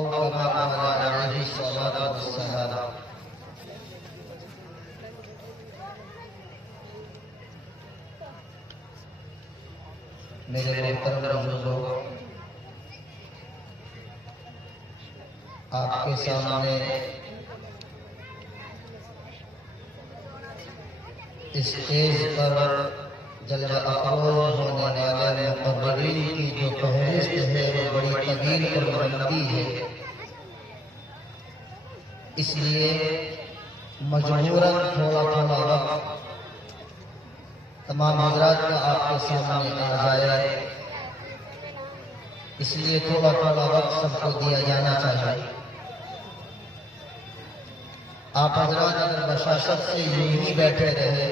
او کما قال علیہ الصلوۃ والسلام۔ میرے محترم بزرگوں، آپ کے سامنے اسٹیج پر جلوہ افروز ہونے والے مقررین کی جو فہرست ہے وہ بڑی طویل اور لمبی ہے، اس لیے مجبوراً تھوڑا وقت تمام حضرات کا آپ کے سامنے آ جائے، اس لیے تھوڑا وقت سب کو دیا جانا چاہیے۔ آپ حضرات اگر بشاشت سے یوں ہی بیٹھے رہے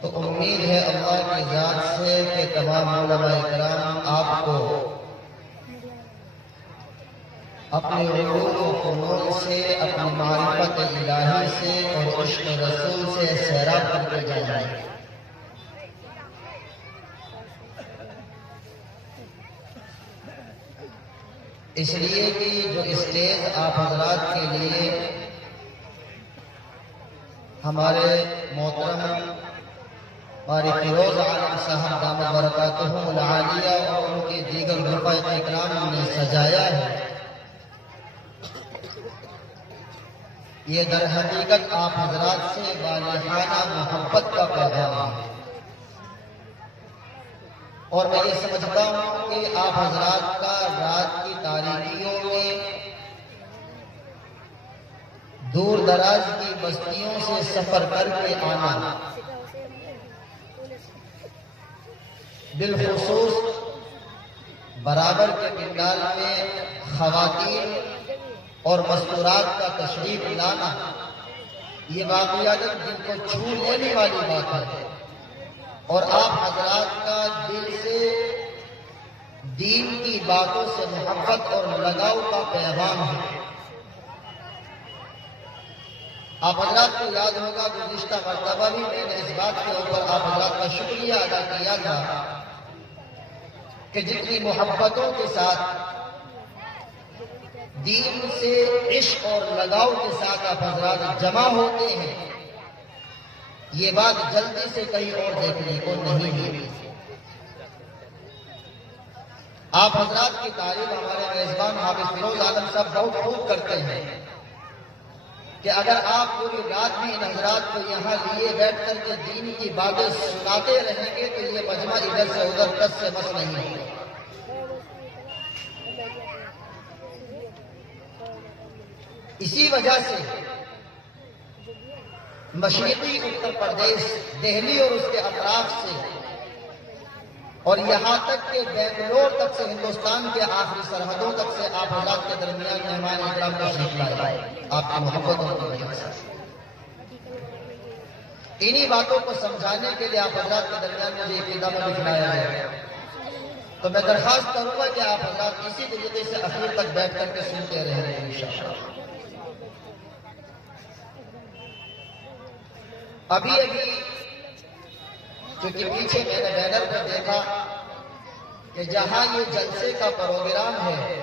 تو امید ہے اللہ کی ذات سے کہ تمام علماء اکرام آپ کو اپنے علوم و فنون سے، اپنی معرفت الہی سے اور عشق رسول سے سیراب کر کے جائیں۔ اس لیے کہ جو اسٹیج آپ حضرات کے لیے ہمارے محترم قاری فیروز عالم صاحب دامت برکاتہم العالیہ اور ان کے دیگر رفقاء اکرام نے سجایا ہے، یہ در حقیقت آپ حضرات سے بالغانہ محبت کا پیغام ہے، اور میں یہ سمجھتا ہوں کہ آپ حضرات کا رات کی تاریکیوں میں دور دراز کی بستیوں سے سفر کر کے آنا، بالخصوص برابر کے پنڈال میں خواتین اور مستورات کا تشریف لانا، یہ واقعات جن کو چھو لینے والی بات ہے، اور آپ حضرات کا دل سے دین کی باتوں سے محبت اور لگاؤ کا پیغام ہے۔ آپ حضرات کو یاد ہوگا گزشتہ مرتبہ بھی میں نے اس بات کے اوپر آپ حضرات کا شکریہ ادا کیا تھا کہ جتنی محبتوں کے ساتھ دین سے عشق اور لگاؤ کے ساتھ آپ حضرات جمع ہوتے ہیں، یہ بات جلدی سے کہیں اور دیکھنے کو نہیں ملی۔ آپ حضرات کی تعریف ہمارے میزبان حافظ فیروز عالم صاحب بہت خوب کرتے ہیں کہ اگر آپ پوری رات میں ان حضرات کو یہاں لیے بیٹھ کر کے دین کی باتیں سناتے رہیں گے تو یہ مجمع ادھر سے ادھر کس سے مس نہیں ہوگا۔ اسی وجہ سے مشرقی اتر پردیش، دہلی اور اس کے اطراف سے اور یہاں تک کہ بنگلور تک سے، ہندوستان کے آخری سرحدوں تک سے آپ حضرات کے درمیان مہمان اکرام تشریف لائے، آپ کی محبتوں کی وجہ سے۔ انہی باتوں کو سمجھانے کے لیے آپ حضرات کے درمیان مجھے ابتدا میں بٹھایا گیا، تو میں درخواست کروں گا کہ آپ حضرات اسی طریقے سے اخیر تک بیٹھ کر کے سنتے رہیں گے انشاءاللہ۔ ابھی کیونکہ پیچھے میں نے بینر پر دیکھا کہ جہاں یہ جلسے کا پروگرام ہے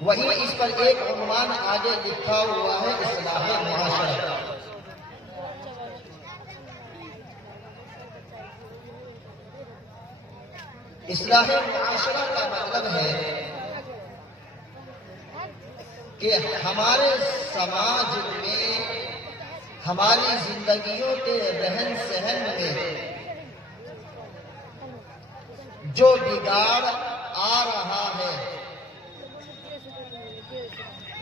وہیں اس پر ایک عنوان آگے لکھا ہوا ہے، اصلاح معاشرہ۔ اصلاح معاشرہ کا مطلب ہے کہ ہمارے سماج میں، ہماری زندگیوں کے رہن سہن میں جو بگاڑ آ رہا ہے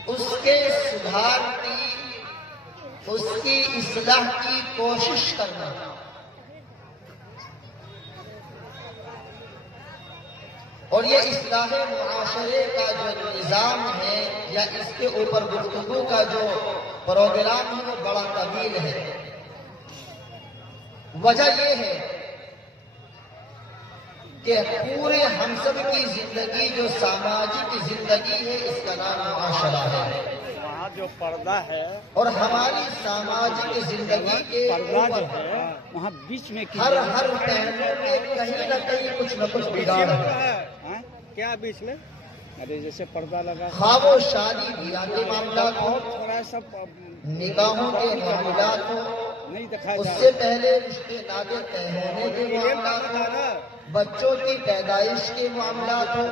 اس کے سدھار کی، اس کی اصلاح کی کوشش کرنا، اور یہ اصلاح معاشرے کا جو نظام ہے یا اس کے اوپر گفتگو کا جو پروگرام ہے وہ بڑا طویل ہے۔ وجہ یہ ہے کہ پورے ہم سب کی زندگی جو سماجک زندگی ہے اس کا نام معاشرہ ہے، وہاں جو پردہ ہے اور ہماری سماجک زندگی کے اوپر وہاں بیچ میں ہر پہلو میں کہیں نہ کچھ بگاڑ ہے. ہاں کیا بیچ میں؟ ارے جیسے پردہ لگا خواب و شادی بیاہ کے معاملات ہو، تھوڑا سب نکاحوں کے معاملات ہو، نہیں دکھایا اس جا سے پہلے رشتے ناطے طے ہونے کے معاملات ہو، بچوں کی پیدائش کے معاملات ہو،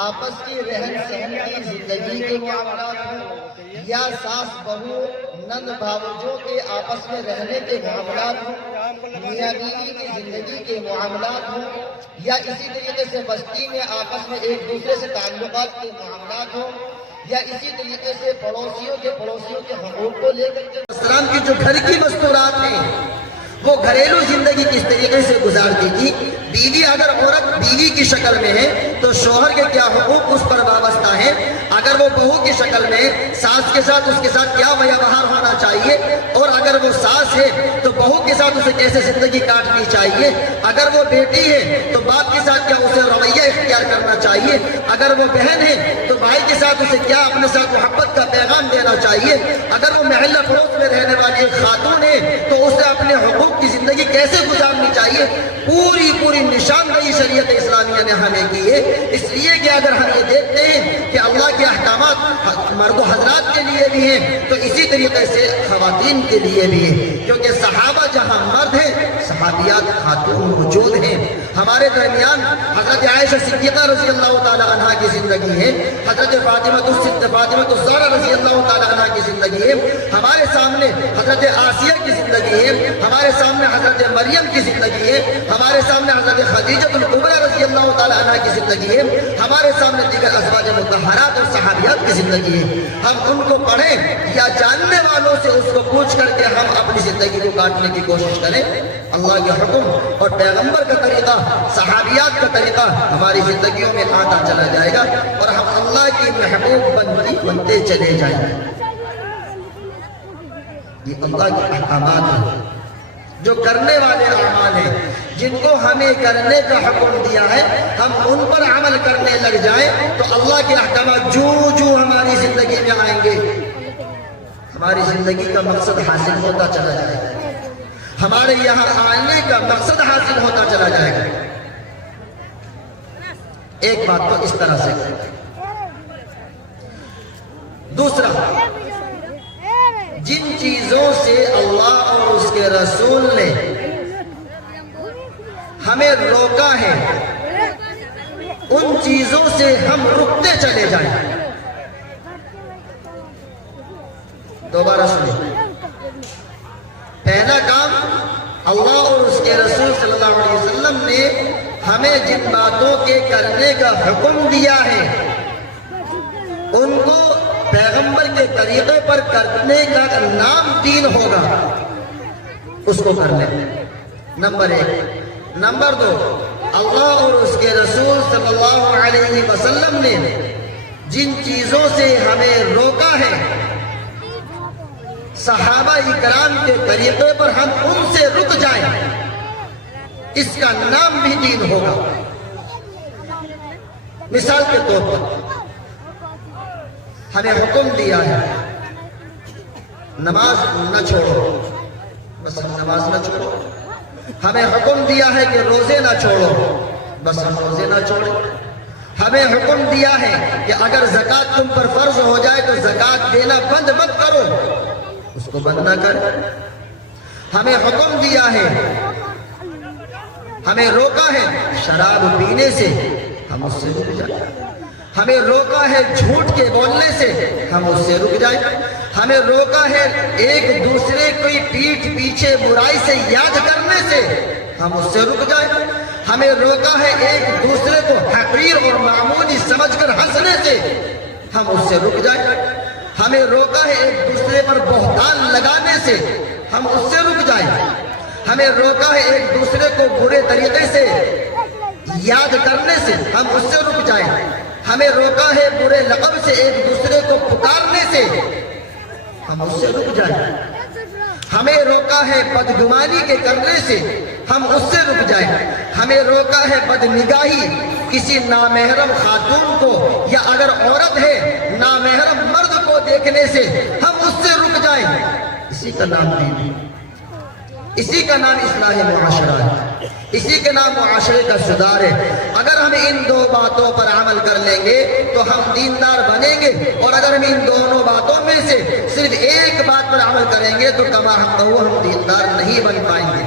آپس کی رہن سہن کی زندگی کے معاملات ہو، یا ساس بہو نند بھاوجوں کے آپس میں رہنے کے معاملات ہو، میاں بیوی کی زندگی کے معاملات ہو، یا اسی طریقے سے بستی میں آپس میں ایک دوسرے سے تعلقات کے معاملات ہو، یا اسی طریقے سے پڑوسیوں کے حقوق کو لے کر کے اسلام کی جو گھر کی مستورات ہیں، وہ گھریلو زندگی کس طریقے سے گزارتی تھی. بیوی اگر عورت بیوی کی شکل میں ہے تو شوہر کے کیا حقوق اس پر وابستہ ہیں. اگر وہ بہو کی شکل میں ساس کے ساتھ اس کے ساتھ کیا ویوہار ہونا چاہیے، اور اگر وہ ساس ہے تو بہو کے ساتھ اسے کیسے زندگی کاٹنی چاہیے. اگر وہ بیٹی ہے تو باپ کے ساتھ کیا اسے رویہ اختیار کرنا چاہیے. اگر وہ بہن ہے تو بھائی کے ساتھ اسے کیا اپنے ساتھ محبت کا پیغام دینا چاہیے. اگر وہ محلہ پڑوس میں رہنے والی ایک خاتون ہے تو اسے اپنے حقوق کی زندگی کیسے گزارنی چاہیے. پوری نشاندہی شریعت اسلامیہ نے ہمیں کی ہے. اس لیے کہ اگر ہم یہ دیکھتے ہیں کہ اللہ کے احکامات مرد و حضرات کے لیے بھی ہیں تو اسی طریقے سے خواتین کے لیے بھی ہیں، کیونکہ صحابہ جہاں مرد ہیں صحابیات خاتون موجود ہیں. ہمارے درمیان حضرت عائشہ صدیقہ رضی اللہ تعالی عنہ کی زندگی ہے، حضرت فاطمہ الزہرا رضی اللہ تعالی عنہ کی زندگی ہے. ہمارے سامنے حضرت آسیہ کی زندگی ہے، ہمارے سامنے حضرت مریم کی زندگی ہے، ہمارے سامنے حضرت خدیجہ الکبریٰ رضی اللہ تعالی عنہ کی زندگی ہے، ہمارے سامنے دیگر ازواج مطہرات اور صحابیات کی زندگی ہے. ہم ان کو پڑھیں یا جاننے والوں سے اس کو پوچھ کر کے ہم اپنی زندگی کو کاٹنے کی کوشش کریں. اللہ کے حکم اور پیغمبر کا طریقہ، صحابیات کا طریقہ ہماری زندگیوں میں آتا چلا جائے گا اور ہم اللہ کی محبوب بنتے چلے جائیں گے. یہ اللہ کے احکامات ہیں جو کرنے والے اعمال ہیں، جن کو ہمیں کرنے کا حکم دیا ہے ہم ان پر عمل کرنے لگ جائیں تو اللہ کے احکامات جو ہماری زندگی میں آئیں گے ہماری زندگی کا مقصد حاصل ہوتا چلا جائے گا، ہمارے یہاں آنے کا مقصد حاصل ہوتا چلا جائے گا. ایک بات تو اس طرح سے. دوسرا، جن چیزوں سے اللہ اور اس کے رسول نے ہمیں روکا ہے ان چیزوں سے ہم رکتے چلے جائیں. دوبارہ سنیں. پہلا کام، اللہ اور اس کے رسول صلی اللہ علیہ وسلم نے ہمیں جن باتوں کے کرنے کا حکم دیا ہے ان کو پیغمبر کے طریقے پر کرنے کا نام دین ہوگا، اس کو کر لیں. نمبر 1. نمبر 2، اللہ اور اس کے رسول صلی اللہ علیہ وسلم نے جن چیزوں سے ہمیں روکا ہے صحابہ اکرام کے طریقے پر ہم ان سے رک جائیں، اس کا نام بھی دین ہوگا. مثال کے طور پر ہمیں حکم دیا ہے نماز نہ چھوڑو، بس ہم نماز نہ چھوڑو. ہمیں حکم دیا ہے کہ روزے نہ چھوڑو، بس ہم روزے نہ چھوڑو. ہمیں حکم دیا ہے کہ اگر زکوٰۃ تم پر فرض ہو جائے تو زکوٰۃ دینا بند مت کرو، اس کو بند نہ کر. ہمیں حکم دیا ہے، ہمیں روکا ہے شراب پینے سے، ہم اس سے رک جائیں. ہمیں روکا ہے جھوٹ کے بولنے سے، ہم اس سے رک جائیں. ہمیں روکا ہے ایک دوسرے کی پیٹھ پیچھے برائی سے یاد کرنے سے، ہم اس سے رک جائیں. ہمیں روکا ہے ایک دوسرے کو حقیر اور معمولی سمجھ کر ہنسنے سے، ہم اس سے رک جائیں. ہمیں روکا ہے ایک دوسرے پر بہتان لگانے سے، ہم اس سے رک جائیں. ہمیں روکا ہے ایک دوسرے کو برے طریقے سے یاد کرنے سے، ہم اس سے رک جائیں. ہمیں روکا ہے برے لقب سے ایک دوسرے کو پکارنے سے، ہم اس سے رک جائیں. ہمیں روکا ہے بدگمانی کے کرنے سے، ہم اس سے رک جائیں. ہمیں روکا ہے بدنگاہی کسی نامحرم خاتون کو یا اگر عورت ہے نامحرم مرد کو دیکھنے سے، ہم اس سے رک جائیں. اسی کا نام دین ہے. اسی کا نام اصلاح معاشرہ ہے، اسی کے نام معاشرے کا سدھار ہے۔ اگر ہم ان دو باتوں پر عمل کر لیں گے تو ہم دیندار بنیں گے، اور اگر ہم ان دونوں باتوں میں سے صرف ایک بات پر عمل کریں گے تو کما ہم دیندار نہیں بن پائیں گے۔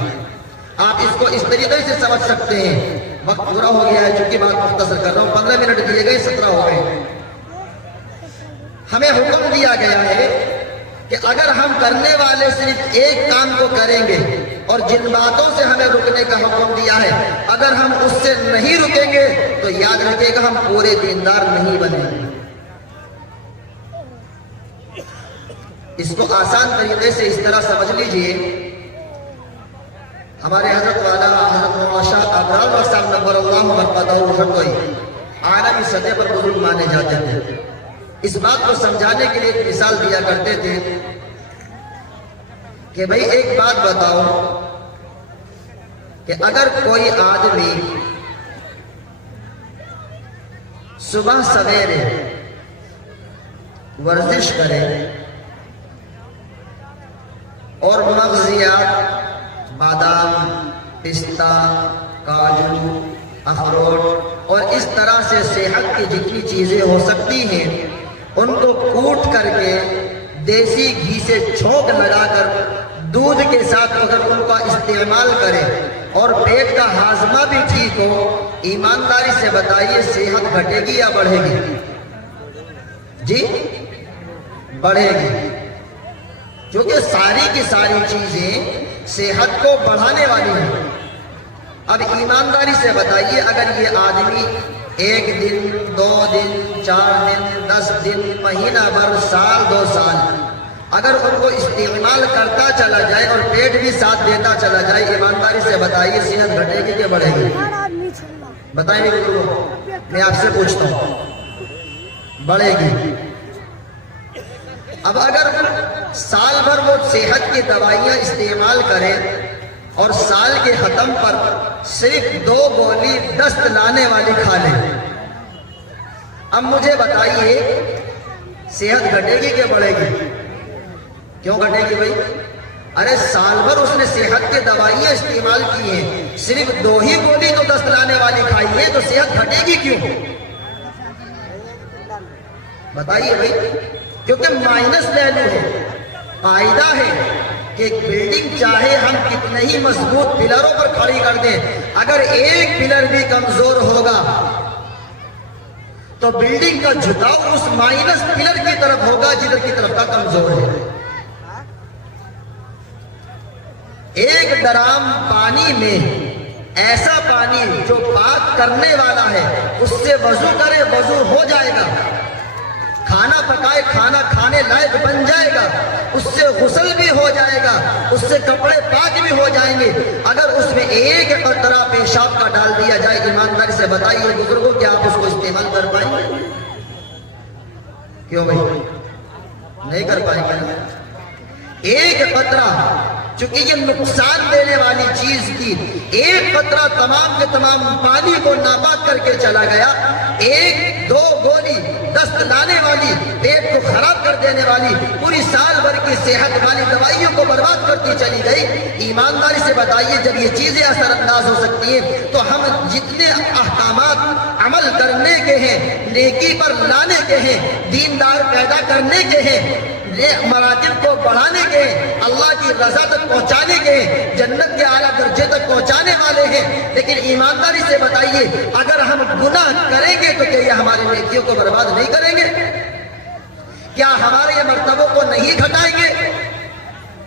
آپ اس کو اس طریقے سے سمجھ سکتے ہیں۔ وقت پورا ہو گیا ہے، چونکہ بات مختصر کر رہا ہوں، 15 منٹ دیے گئے، 17 ہو گئے۔ ہمیں حکم دیا گیا ہے کہ اگر ہم کرنے والے صرف ایک کام کو کریں گے، اور جن باتوں سے ہمیں رکنے کا حکم دیا ہے اگر ہم اس سے نہیں رکیں گے تو یاد رکھے گا ہم پورے دیندار نہیں بنیں گے۔ اس کو آسان طریقے سے اس طرح سمجھ لیجئے، ہمارے حضرت والا حضرت مولانا شاہ ابرار صاحب نبر اللہ مرقدہ الفتوی عالمی سطح پر بزرگ مانے جاتے تھے۔ اس بات کو سمجھانے کے لیے ایک مثال دیا کرتے تھے کہ بھئی ایک بات بتاؤ کہ اگر کوئی آدمی صبح سویرے ورزش کرے اور مغزیات بادام، پستہ، کاجو، اخروٹ اور اس طرح سے صحت کی جتنی چیزیں ہو سکتی ہیں ان کو کوٹ کر کے دیسی گھی سے چھونک لگا کر دودھ کے ساتھ اگر ان کا استعمال کرے اور پیٹ کا ہاضمہ بھی ٹھیک ہو، ایمانداری سے بتائیے صحت گھٹے گی یا بڑھے گی؟ جی بڑھے گی، کیونکہ ساری کی ساری چیزیں صحت کو بڑھانے والی ہیں۔ اب ایمانداری سے بتائیے اگر یہ آدمی 1 دن، 2 دن، 4 دن، 10 دن، مہینہ بھر، سال، 2 سال اگر ان کو استعمال کرتا چلا جائے اور پیٹ بھی ساتھ دیتا چلا جائے، ایمانداری سے بتائیے صحت گھٹے گی کہ بڑھے گی؟ بتائیں گے بزرگوں، میں آپ سے پوچھتا ہوں، بڑھے گی۔ اب اگر سال بھر وہ صحت کی دوائیاں استعمال کریں اور سال کے ختم پر صرف 2 گولی دست لانے والی کھا لیں، اب مجھے بتائیے صحت گھٹے گی کہ بڑھے گی؟ کیوں گھٹے گی بھائی؟ ارے سال بھر اس نے صحت کی دوائیاں استعمال کی ہیں، صرف 2 ہی گولی تو دست لانے والی کھائی ہے، تو صحت گھٹے گی کیوں؟ بتائیے بھائی، کیونکہ مائنس ویلیو ہے، فائدہ ہے کہ ایک بلڈنگ چاہے ہم کتنے ہی مضبوط پلروں پر کھڑی کر دیں، اگر ایک پلر بھی کمزور ہوگا تو بلڈنگ کا جھکاؤ اس مائنس پلر کی طرف ہوگا جدھر کی طرف کا کمزور ہے۔ ایک ڈرام پانی میں ایسا پانی جو پاک کرنے والا ہے اس سے وضو کرے وضو ہو جائے گا، کھانا پکائے کھانا کھانے لائق بن جائے گا، اس سے غسل بھی ہو جائے گا، اس سے کپڑے پاک بھی ہو جائیں گے۔ اگر اس میں ایک قطرہ پیشاب کا ڈال دیا جائے، ایمانداری سے بتائیے بزرگوں کہ آپ اس کو استعمال کر پائیں گے؟ کیوں بھائی نہیں کر پائیں گے؟ ایک قطرہ، چونکہ یہ نقصان دینے والی چیز تھی، ایک قطرہ تمام کے تمام پانی کو ناپاک کر کے چلا گیا، 1-2 گولی دست لانے والی، پیٹ کو خراب کر دینے والی، پوری سال بھر کی صحت والی دوائیوں کو برباد کرتی چلی گئی۔ ایمانداری سے بتائیے جب یہ چیزیں اثر انداز ہو سکتی ہیں تو ہم جتنے احکامات عمل کرنے کے ہیں، نیکی پر لانے کے ہیں، دیندار پیدا کرنے کے ہیں، مراتب کو بڑھانے کے ہیں، اللہ کی رضا تک پہنچانے کے ہیں، جنت کے اعلیٰ درجے تک پہنچانے والے ہیں، لیکن ایمانداری سے بتائیے اگر ہم گناہ کریں گے تو کیا یہ ہماری نیکیوں کو برباد نہیں کریں گے؟ کیا ہمارے یہ مرتبوں کو نہیں گھٹائیں گے؟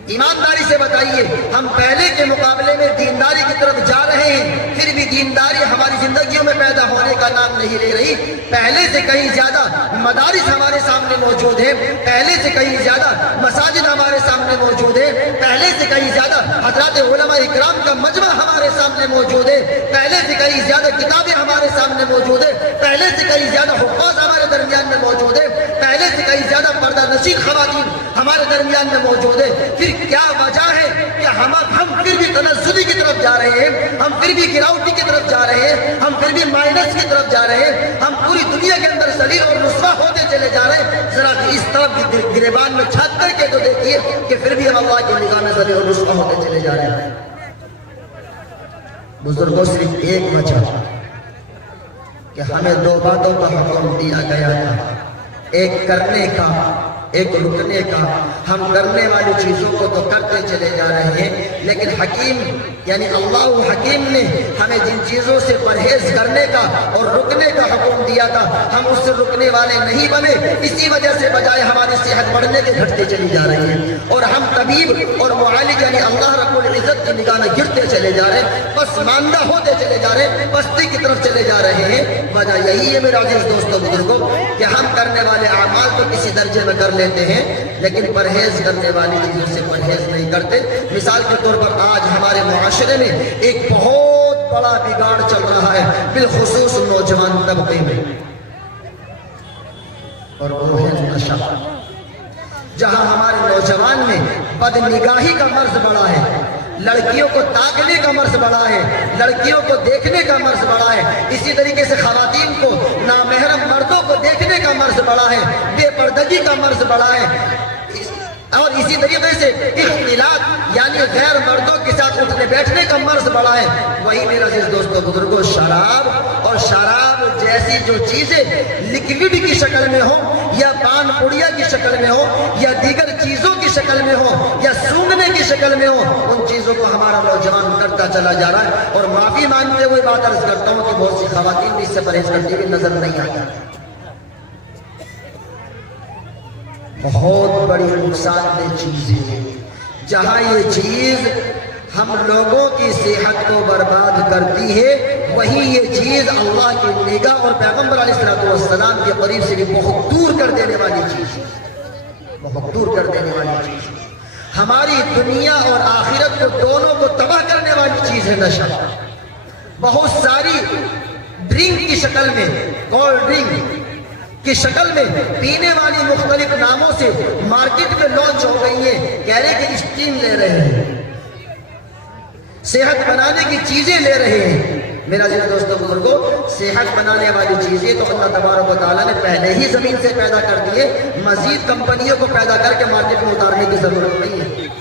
ایمانداری سے بتائیے ہم پہلے کے مقابلے میں دینداری کی طرف جا رہے ہیں، پھر بھی دینداری ہماری زندگیوں میں پیدا ہونے کا نام نہیں لے رہی۔ پہلے سے کہیں زیادہ مدارس ہمارے سامنے موجود ہیں، پہلے سے کہیں زیادہ مساجد ہمارے سامنے موجود ہیں، پہلے سے کہیں زیادہ حضرات علماء اکرام کا مجمع ہمارے سامنے موجود ہے، پہلے سے کہیں زیادہ کتابیں ہمارے سامنے موجود ہیں، پہلے سے کہیں زیادہ حفاظ ہمارے درمیان میں موجود ہے، پہلے سے کہیں زیادہ پردہ نشین خواتین ہمارے درمیان میں موجود ہے۔ پھر کیا وجہ ہے کہ ہم پھر بھی تنزلی کی طرف جا رہے ہیں، ہم پھر بھی گراوٹی کی طرف جا رہے ہیں، ہم پھر بھی مائنس کی طرف جا رہے ہیں، ہم پوری دنیا کے اندر ذلیل اور رسوا ہوتے چلے جا رہے ہیں؟ ذرا اس طرف گریبان میں چھت کر کے تو دیکھیے کہ پھر بھی ہم اللہ کی نگاہ میں ذلیل و رسوا ہوتے چلے جا رہے ہیں۔ بزرگوں صرف ایک وجہ کہ ہمیں دو باتوں کا حکم دیا گیا تھا، ایک کرنے کا، ایک رکنے کا۔ ہم کرنے والی چیزوں کو تو کرتے چلے جا رہے ہیں، لیکن حکیم یعنی اللہ حکیم نے ہمیں جن چیزوں سے پرہیز کرنے کا اور رکنے کا حکم دیا تھا ہم اس سے رکنے والے نہیں بنے، اسی وجہ سے بجائے ہماری صحت بڑھنے کے گھٹتی چلی جا رہی ہے، اور ہم طبیب اور معالج یعنی اللہ رب العزت کی نگاہ میں گرتے چلے جا رہے ہیں، بس ماندہ ہوتے چلے جا رہے ہیں، پستی کی طرف چلے جا رہے ہیں۔ وجہ یہی ہے میرے عزیز دوستوں بزرگوں کہ ہم کرنے والے اعمال تو کسی درجے میں کر لیتے ہیں، لیکن پرہیز کرنے والی چیزوں سے پرہیز نہیں کرتے۔ مثال کے طور پر آج ہمارے معاشرے میں ایک بہت بڑا بگاڑ چل رہا ہے، بالخصوص نوجوان طبقے میں، اور وہ ہے نشہ۔ جہاں ہمارے نوجوان میں بد نگاہی کا مرض بڑا ہے، لڑکیوں کو تاکنے کا مرض بڑا ہے، لڑکیوں کو دیکھنے کا مرض بڑا ہے، اسی طریقے سے خواتین کو نامحرم مردوں کو دیکھنے کا مرض بڑا ہے، بے پردگی کا مرض بڑا ہے، اور اسی طریقے سے اختلاط یعنی غیر مردوں کے ساتھ اٹھنے بیٹھنے کا مرض بڑا ہے۔ وہی میرے عزیز دوستوں بزرگوں شراب اور شراب جیسی جو چیزیں لکوڈ کی شکل میں ہو یا پان پڑیا کی شکل میں ہو یا دیگر چیزوں کی شکل میں ہو یا سونگنے کی شکل میں ہو، ان چیزوں کو ہمارا نوجوان کرتا چلا جا رہا ہے۔ اور معافی مانگتے ہوئے بات عرض کرتا ہوں کہ بہت سی خواتین بھی اس سے پرہیز کرتی ہوئی نظر نہیں آتی۔ بہت بڑی نقصان دہ چیز ہے، جہاں یہ چیز ہم لوگوں کی صحت کو برباد کرتی ہے، وہی یہ چیز اللہ کی نگاہ اور پیغمبر علیہ السلام کے قریب سے بھی بہت دور کر دینے والی چیز ہے، بہت دور کر دینے والی چیز ہے۔ ہماری دنیا اور آخرت کو دونوں کو تباہ کرنے والی چیز ہے نشہ۔ بہت ساری ڈرنک کی شکل میں، کولڈ ڈرنک کی شکل میں پینے والی مختلف ناموں سے مارکیٹ میں لانچ ہو گئی ہیں، کہہ رہے کہ اسٹیم لے رہے ہیں، صحت بنانے کی چیزیں لے رہے ہیں۔ میرا عزیز دوستوں بزرگوں، صحت بنانے والی چیزیں تو اللہ تبارک و تعالیٰ نے پہلے ہی زمین سے پیدا کر دیے، مزید کمپنیوں کو پیدا کر کے مارکیٹ میں اتارنے کی ضرورت نہیں ہے۔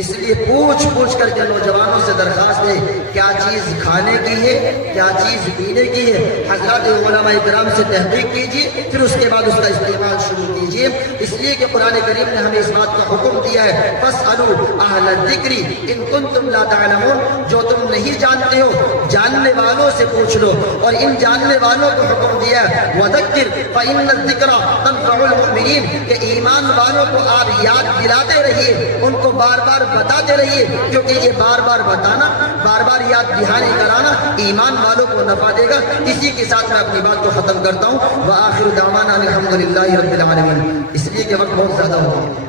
اس لیے پوچھ کر کے نوجوانوں سے درخواست ہے کیا چیز کھانے کی ہے، کیا چیز پینے کی ہے، حضرات علماء کرام سے تحقیق کیجیے، پھر اس کے بعد اس کا استعمال شروع کیجیے۔ اس لیے کہ قرآن کریم نے ہمیں اس بات کا حکم دیا ہے فَاسْأَلُوا أَهْلَ الذِّكْرِ إِن كُنتُمْ لَا تَعْلَمُونَ، جو تم نہیں جانتے ہو جاننے والوں سے پوچھ لو، اور ان جاننے والوں کو حکم دیا ہے وَذَكِّرْ فَإِنَّ الذِّكْرَ تَنفَعُ الْمُؤْمِنِينَ، کہ ایمان والوں کو آپ یاد دلاتے رہیے، ان کو بار بار بتاتے رہیے، کیونکہ یہ بار بار بتانا، بار بار یاد دہانی کرانا ایمان والوں کو نفع دے گا۔ اسی کے ساتھ میں اپنی بات کو ختم کرتا ہوں۔ وآخر دعوانا الحمدللہ رب العالمین، اس لیے کہ وقت بہت زیادہ ہو گیا۔